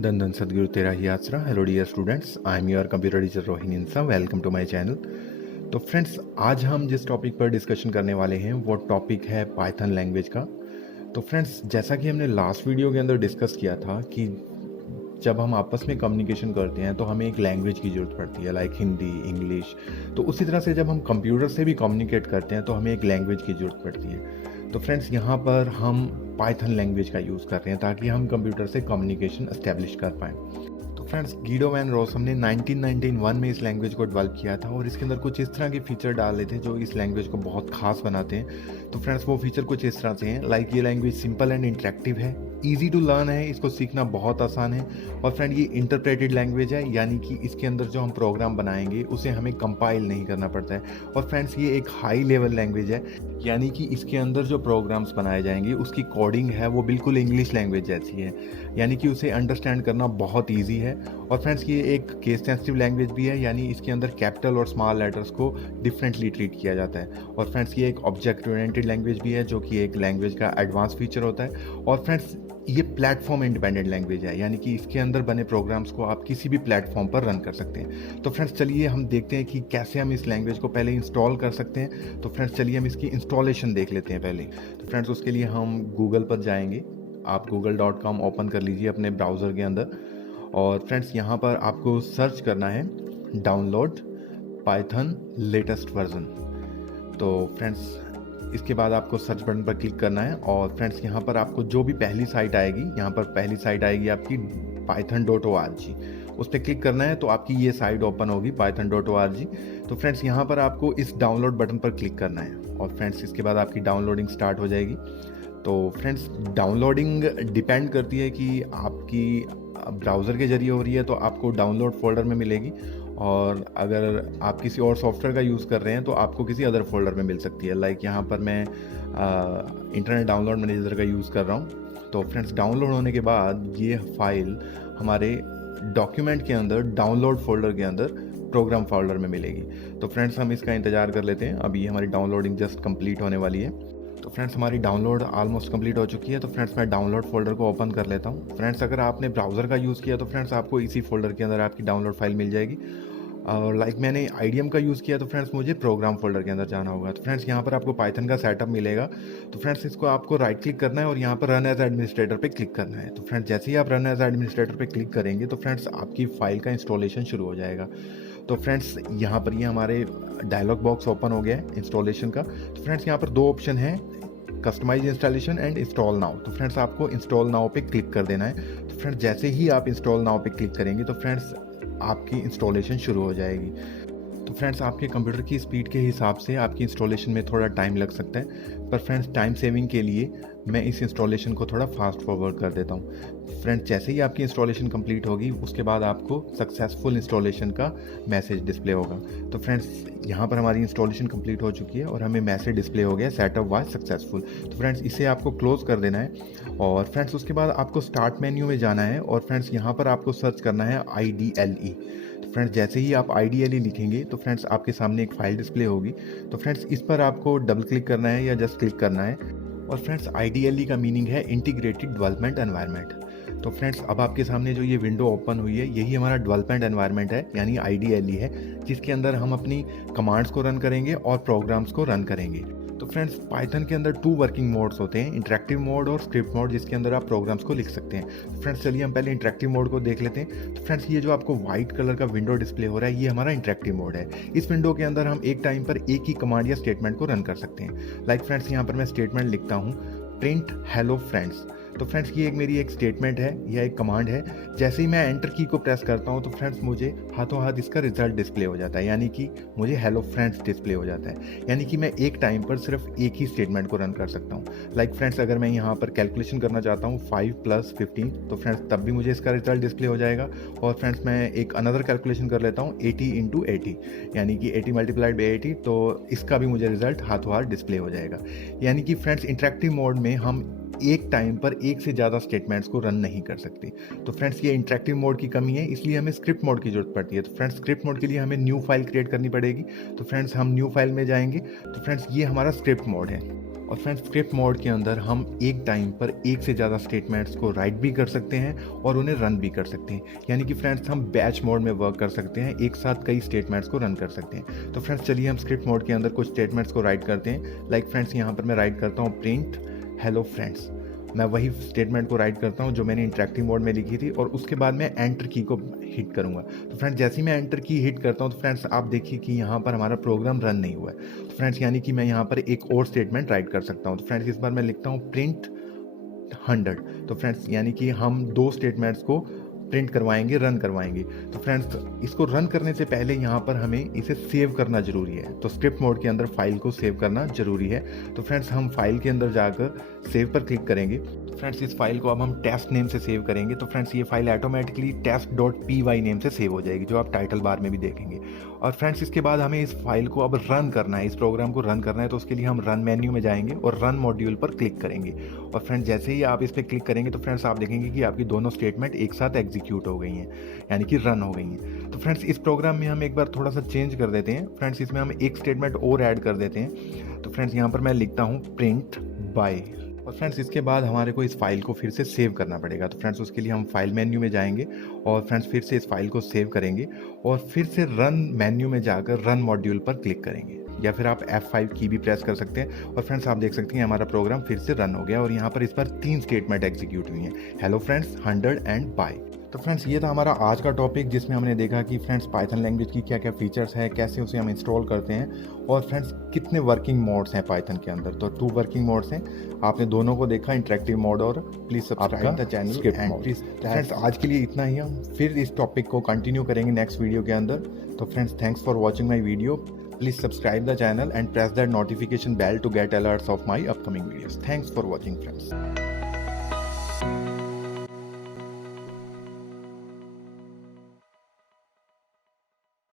धन धन सदगुरु तेरा ही आसरा। Hello dear students, I am your computer teacher Rohini Insa. Welcome to my channel. तो फ्रेंड्स, आज हम जिस टॉपिक पर डिस्कशन करने वाले हैं वो टॉपिक है पाइथन लैंग्वेज का। तो फ्रेंड्स, जैसा कि हमने लास्ट वीडियो के अंदर डिस्कस किया था कि जब हम आपस में कम्युनिकेशन करते हैं तो हमें एक लैंग्वेज की ज़रूरत पड़ती है, लाइक हिंदी, इंग्लिश। तो उसी तरह से जब हम कंप्यूटर से भी कम्युनिकेट करते हैं तो हमें एक लैंग्वेज की ज़रूरत पड़ती है। तो फ्रेंड्स, यहाँ पर हम पाइथन लैंग्वेज का यूज़ कर रहे हैं ताकि हम कंप्यूटर से कम्युनिकेशन एस्टेब्लिश कर पाएँ। तो फ्रेंड्स, गीडो वैन रोसम ने 1991 में इस लैंग्वेज को डेवलप किया था और इसके अंदर कुछ इस तरह के फीचर डाले थे जो इस लैंग्वेज को बहुत खास बनाते हैं। तो फ्रेंड्स, वो फीचर कुछ इस तरह से हैं, लाइक ये लैंग्वेज सिंपल एंड इंटरेक्टिव है, ईजी टू लर्न है, इसको सीखना बहुत आसान है। और फ्रेंड, ये इंटरप्रेटेड लैंग्वेज है, यानी कि इसके अंदर जो हम प्रोग्राम बनाएंगे उसे हमें कंपाइल नहीं करना पड़ता है। और फ्रेंड्स, ये एक हाई लेवल लैंग्वेज है, यानी कि इसके अंदर जो प्रोग्राम्स बनाए जाएंगे उसकी कोडिंग है वो बिल्कुल इंग्लिश लैंग्वेज जैसी है, यानी कि उसे अंडरस्टैंड करना बहुत ईजी है। और फ्रेंड्स, ये एक केस सेंसिटिव लैंग्वेज भी है, यानी इसके अंदर कैपिटल और स्मॉल लेटर्स को डिफरेंटली ट्रीट किया जाता है। और फ्रेंड्स, ये एक ऑब्जेक्ट ओरिएंटेड लैंग्वेज भी है जो कि एक लैंग्वेज का एडवांस फीचर होता है। और फ्रेंड्स, ये प्लेटफॉर्म इंडिपेंडेंट लैंग्वेज है, यानी कि इसके अंदर बने प्रोग्राम्स को आप किसी भी प्लेटफॉर्म पर रन कर सकते हैं। तो फ्रेंड्स, चलिए हम देखते हैं कि कैसे हम इस लैंग्वेज को पहले इंस्टॉल कर सकते हैं। तो फ्रेंड्स, चलिए हम इसकी इंस्टॉलेशन देख लेते हैं पहले। तो फ्रेंड्स, उसके लिए हम गूगल पर जाएंगे। आप google.com ओपन कर लीजिए अपने ब्राउज़र के अंदर। और फ्रेंड्स, यहाँ पर आपको सर्च करना है डाउनलोड पाइथन लेटेस्ट वर्जन। तो फ्रेंड्स, इसके बाद आपको सर्च बटन पर क्लिक करना है। और फ्रेंड्स, यहाँ पर आपको जो भी पहली साइट आएगी, यहाँ पर पहली साइट आएगी आपकी python.org, उस पर क्लिक करना है तो आपकी ये साइट ओपन होगी python.org। तो फ्रेंड्स, यहाँ पर आपको इस डाउनलोड बटन पर क्लिक करना है और फ्रेंड्स इसके बाद आपकी डाउनलोडिंग स्टार्ट हो जाएगी। तो फ्रेंड्स, डाउनलोडिंग डिपेंड करती है कि आपकी ब्राउज़र के जरिए हो रही है तो आपको डाउनलोड फोल्डर में मिलेगी, और अगर आप किसी और सॉफ्टवेयर का यूज़ कर रहे हैं तो आपको किसी अदर फोल्डर में मिल सकती है। लाइक यहाँ पर मैं इंटरनेट डाउनलोड मैनेजर का यूज़ कर रहा हूँ। तो फ्रेंड्स, डाउनलोड होने के बाद ये फाइल हमारे डॉक्यूमेंट के अंदर डाउनलोड फोल्डर के अंदर प्रोग्राम फोल्डर में मिलेगी। तो फ्रेंड्स, हम इसका इंतज़ार कर लेते हैं, अभी हमारी डाउनलोडिंग जस्ट कंप्लीट होने वाली है। तो फ्रेंड्स, हमारी डाउनलोड ऑलमोस्ट कंप्लीट हो चुकी है। तो फ्रेंड्स, मैं डाउनलोड फोल्डर को ओपन कर लेता हूँ। फ्रेंड्स, अगर आपने ब्राउज़र का यूज़ किया तो फ्रेंड्स आपको इसी फोल्डर के अंदर आपकी डाउनलोड फाइल मिल जाएगी। और लाइक मैंने आईडीएम का यूज़ किया तो फ्रेंड्स मुझे प्रोग्राम फोल्डर के अंदर जाना होगा। तो फ्रेंड्स, यहाँ पर आपको पाइथन का सेटअप मिलेगा। तो फ्रेंड्स, इसको आपको राइट क्लिक करना है और यहाँ पर रन एज एडमिनिस्ट्रेटर पे क्लिक करना है। तो फ्रेंड्स, जैसे ही आप रन एज एडमिनिस्ट्रेटर पे क्लिक करेंगे तो फ्रेंड्स आपकी फ़ाइल का इंस्टॉलेशन शुरू हो जाएगा। तो फ्रेंड्स, यहाँ पर ये हमारे डायलॉग बॉक्स ओपन हो गया है इंस्टॉलेशन का। तो फ्रेंड्स, यहाँ पर दो ऑप्शन है, customize installation and install now. तो फ्रेंड्स, आपको इंस्टॉल नाउ पे क्लिक कर देना है। तो फ्रेंड्स, जैसे ही आप इंस्टॉल नाउ पे क्लिक करेंगे तो फ्रेंड्स आपकी इंस्टॉलेशन शुरू हो जाएगी। तो फ्रेंड्स, आपके कंप्यूटर की स्पीड के हिसाब से आपकी इंस्टॉलेशन में थोड़ा टाइम लग सकता है, पर फ्रेंड्स टाइम सेविंग के लिए मैं इस इंस्टॉलेशन को थोड़ा फास्ट फॉरवर्ड कर देता हूँ। फ्रेंड्स, जैसे ही आपकी इंस्टॉलेशन कंप्लीट होगी उसके बाद आपको सक्सेसफुल इंस्टॉलेशन का मैसेज डिस्प्ले होगा। तो फ्रेंड्स, यहाँ पर हमारी इंस्टॉलेशन कंप्लीट हो चुकी है और हमें मैसेज डिस्प्ले हो गया, सेटअप वाज सक्सेसफुल। तो फ्रेंड्स, इसे आपको क्लोज कर देना है। और फ्रेंड्स, उसके बाद आपको स्टार्ट मेन्यू में जाना है और फ्रेंड्स यहाँ पर आपको सर्च करना है IDLE। तो फ्रेंड्स, जैसे ही आप IDLE लिखेंगे तो फ्रेंड्स आपके सामने एक फाइल डिस्प्ले होगी। तो फ्रेंड्स, इस पर आपको डबल क्लिक करना है या जस्ट क्लिक करना है। और फ्रेंड्स, IDLE का मीनिंग है इंटीग्रेटेड डेवलपमेंट एनवायरनमेंट। तो फ्रेंड्स, अब आपके सामने जो ये विंडो ओपन हुई है यही हमारा डेवलपमेंट एनवायरनमेंट है, यानी IDLE है, जिसके अंदर हम अपनी कमांड्स को रन करेंगे और प्रोग्राम्स को रन करेंगे। तो फ्रेंड्स, पाइथन के अंदर 2 वर्किंग मोड्स होते हैं, इंटरेक्टिव मोड और स्क्रिप्ट मोड, जिसके अंदर आप प्रोग्राम्स को लिख सकते हैं। तो फ्रेंड्स, चलिए हम पहले इंटरेक्टिव मोड को देख लेते हैं। तो फ्रेंड्स, ये जो आपको व्हाइट कलर का विंडो डिस्प्ले हो रहा है ये हमारा इंटरेक्टिव मोड है। इस विंडो के अंदर हम एक टाइम पर एक ही कमांड या स्टेटमेंट को रन कर सकते हैं। लाइक फ्रेंड्स, यहाँ पर मैं स्टेटमेंट लिखता हूँ, प्रिंट हेलो फ्रेंड्स। तो फ्रेंड्स, ये मेरी एक स्टेटमेंट है या एक कमांड है। जैसे ही मैं एंटर की को प्रेस करता हूँ तो फ्रेंड्स मुझे हाथों हाथ इसका रिजल्ट डिस्प्ले हो जाता है, यानी कि मुझे हेलो फ्रेंड्स डिस्प्ले हो जाता है। यानी कि मैं एक टाइम पर सिर्फ एक ही स्टेटमेंट को रन कर सकता हूँ। लाइक फ्रेंड्स, अगर मैं यहाँ पर कैलकुलेशन करना चाहता हूँ 5 + 15, तो फ्रेंड्स तब भी मुझे इसका रिजल्ट डिस्प्ले हो जाएगा। और फ्रेंड्स, मैं एक अनदर कैलकुलेशन कर लेता हूँ 80 × 80, यानी कि 80 × 80, तो इसका भी मुझे रिजल्ट हाथों हाथ डिस्प्ले हो जाएगा। यानी कि फ्रेंड्स, इंटरेक्टिव मोड में हम एक टाइम पर एक से ज़्यादा स्टेटमेंट्स को रन नहीं कर सकते। तो फ्रेंड्स, ये इंटरेक्टिव मोड की कमी है, इसलिए हमें स्क्रिप्ट मोड की जरूरत पड़ती है। तो फ्रेंड्स, स्क्रिप्ट मोड के लिए हमें न्यू फाइल क्रिएट करनी पड़ेगी। तो फ्रेंड्स, हम न्यू फाइल में जाएंगे। तो फ्रेंड्स, ये हमारा स्क्रिप्ट मोड है। और फ्रेंड्स स्क्रिप्ट मोड के अंदर हम एक टाइम पर एक से ज़्यादा स्टेटमेंट्स को राइट भी कर सकते हैं और उन्हें रन भी कर सकते हैं। यानी कि फ्रेंड्स हम बैच मोड में वर्क कर सकते हैं, एक साथ कई स्टेटमेंट्स को रन कर सकते हैं। तो फ्रेंड्स चलिए हम स्क्रिप्ट मोड के अंदर कुछ स्टेटमेंट्स को राइट करते हैं। लाइक फ्रेंड्स यहाँ पर मैं राइट करता हूँ प्रिंट हेलो फ्रेंड्स। मैं वही स्टेटमेंट को राइट करता हूँ जो मैंने इंटरेक्टिव मोड में लिखी थी और उसके बाद मैं एंटर की को हिट करूँगा। तो फ्रेंड्स जैसे ही मैं एंटर की हिट करता हूँ तो फ्रेंड्स आप देखिए कि यहाँ पर हमारा प्रोग्राम रन नहीं हुआ है। तो फ्रेंड्स यानी कि मैं यहाँ पर एक और स्टेटमेंट राइट कर सकता हूँ। तो फ्रेंड्स इस बार मैं लिखता हूँ प्रिंट 100। तो फ्रेंड्स यानी कि हम 2 स्टेटमेंट्स को प्रिंट करवाएंगे, रन करवाएंगे। तो फ्रेंड्स इसको रन करने से पहले यहाँ पर हमें इसे सेव करना जरूरी है। तो स्क्रिप्ट मोड के अंदर फाइल को सेव करना जरूरी है। तो फ्रेंड्स हम फाइल के अंदर जाकर सेव पर क्लिक करेंगे। तो फ्रेंड्स इस फाइल को अब हम टेस्ट नेम से सेव करेंगे। तो फ्रेंड्स ये फाइल ऑटोमेटिकली test.py नेम से सेव हो जाएगी, जो आप टाइटल बार में भी देखेंगे। और फ्रेंड्स इसके बाद हमें इस फाइल को अब रन करना है, इस प्रोग्राम को रन करना है। तो उसके लिए हम रन मेन्यू में जाएंगे और रन मॉड्यूल पर क्लिक करेंगे। और फ्रेंड्स जैसे ही आप इस पर क्लिक करेंगे तो फ्रेंड्स आप देखेंगे कि आपकी दोनों स्टेटमेंट एक साथ एग्जीक्यूट हो गई हैं, यानी कि रन हो गई हैं। तो फ्रेंड्स इस प्रोग्राम में हम एक बार थोड़ा सा चेंज कर देते हैं। फ्रेंड्स इसमें हम एक स्टेटमेंट और ऐड कर देते हैं। तो फ्रेंड्स यहाँ पर मैं लिखता हूँ प्रिंट बाय। और फ्रेंड्स इसके बाद हमारे को इस फाइल को फिर से सेव करना पड़ेगा। तो फ्रेंड्स उसके लिए हम फाइल मेन्यू में जाएंगे और फ्रेंड्स फिर से इस फाइल को सेव करेंगे और फिर से रन मेन्यू में जाकर रन मॉड्यूल पर क्लिक करेंगे, या फिर आप F5 की भी प्रेस कर सकते हैं। और फ्रेंड्स आप देख सकते हैं हमारा प्रोग्राम फिर से रन हो गया और यहाँ पर इस पर 3 स्टेटमेंट एग्जीक्यूट हुई हैं, हेलो फ्रेंड्स, 100 एंड बाय। तो फ्रेंड्स ये था हमारा आज का टॉपिक, जिसमें हमने देखा कि फ्रेंड्स पाइथन लैंग्वेज की क्या क्या फीचर्स है, कैसे उसे हम इंस्टॉल करते हैं और फ्रेंड्स कितने वर्किंग मोड्स हैं पाइथन के अंदर। तो 2 वर्किंग मोड्स हैं, आपने दोनों को देखा, इंटरेक्टिव मोड और please subscribe the channel and please. Friends आज के लिए इतना ही, हम फिर इस टॉपिक को कंटिन्यू करेंगे नेक्स्ट वीडियो के अंदर। तो friends thanks for watching my video. Please subscribe the channel and press that notification bell to get alerts of my upcoming videos. Thanks for watching, friends.